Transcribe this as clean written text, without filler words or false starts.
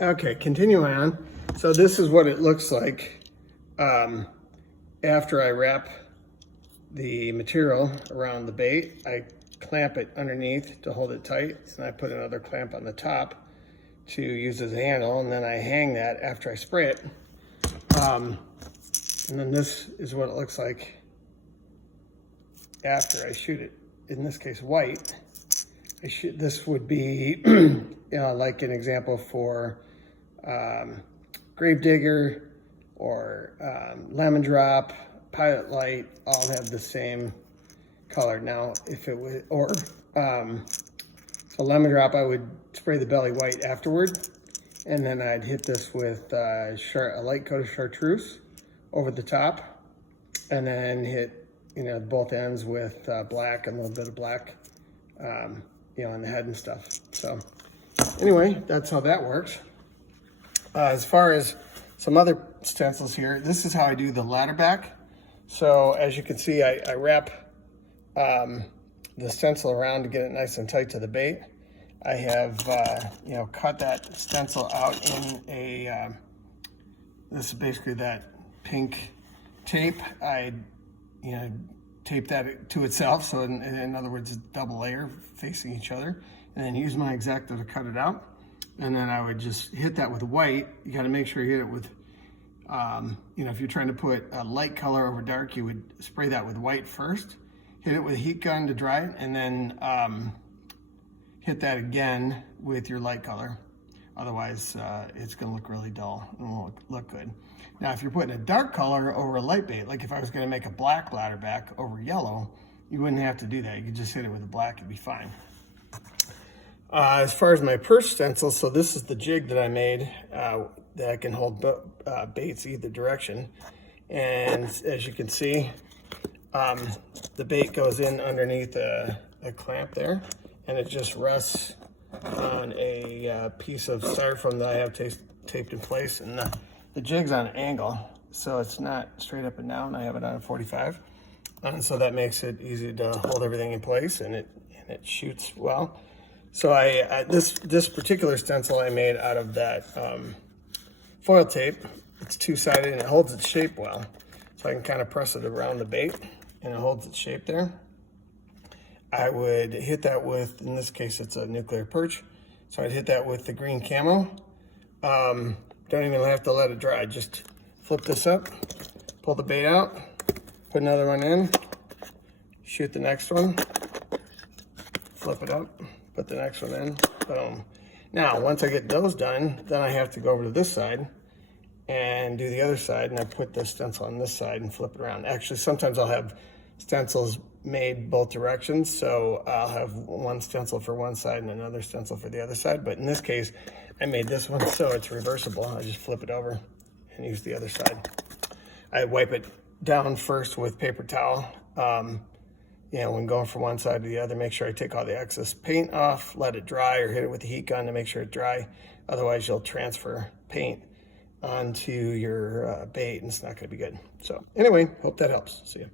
Okay, continuing on. So this is what it looks like after I wrap the material around the bait. I clamp it underneath to hold it tight, and I put another clamp on the top to use as a handle, and then I hang that after I spray it. And then this is what it looks like after I shoot it, in this case white. This would be like an example for Gravedigger or Lemon Drop, Pilot Light, all have the same color. Now, if it would, so Lemon Drop, I would spray the belly white afterward, and then I'd hit this with a light coat of chartreuse over the top, and then hit both ends with black and a little bit of black, on the head and stuff. So anyway, that's how that works. As far as some other stencils here, this is how I do the ladder back. So as you can see, I wrap the stencil around to get it nice and tight to the bait. I have cut that stencil out in a this is basically that pink tape. I tape that to itself, so in other words, it's double layer facing each other, and then use my X-Acto to cut it out. And then I would just hit that with white. You got to make sure you hit it with if you're trying to put a light color over dark, you would spray that with white first, hit it with a heat gun to dry it, and then hit that again with your light color. Otherwise, it's going to look really dull and won't look good. Now, if you're putting a dark color over a light bait, like if I was going to make a black ladder back over yellow, you wouldn't have to do that. You could just hit it with a black, it'd be fine. As far as my purse stencil, so this is the jig that I made that I can hold baits either direction. And as you can see, the bait goes in underneath a clamp there, and it just rests on a piece of styrofoam that I have taped in place, and the jig's on an angle, so it's not straight up and down. I have it on a 45, and so that makes it easy to hold everything in place, and it shoots well. So this particular stencil I made out of that foil tape. It's two-sided and it holds its shape well, so I can kind of press it around the bait, and it holds its shape there. I would hit that with, in this case, it's a nuclear perch. So I'd hit that with the green camo. Don't even have to let it dry. Just flip this up, pull the bait out, put another one in, shoot the next one, flip it up, put the next one in, boom. Now, once I get those done, then I have to go over to this side and do the other side, and I put the stencil on this side and flip it around. Actually, sometimes I'll have stencils made both directions, so I'll have one stencil for one side and another stencil for the other side, but in this case I made this one so it's reversible. I just flip it over and use the other side. I wipe it down first with paper towel, when going from one side to the other. Make sure I take all the excess paint off, let it dry, or hit it with the heat gun to make sure it's dry. Otherwise you'll transfer paint onto your bait and it's not going to be good. So anyway, hope that helps. See you.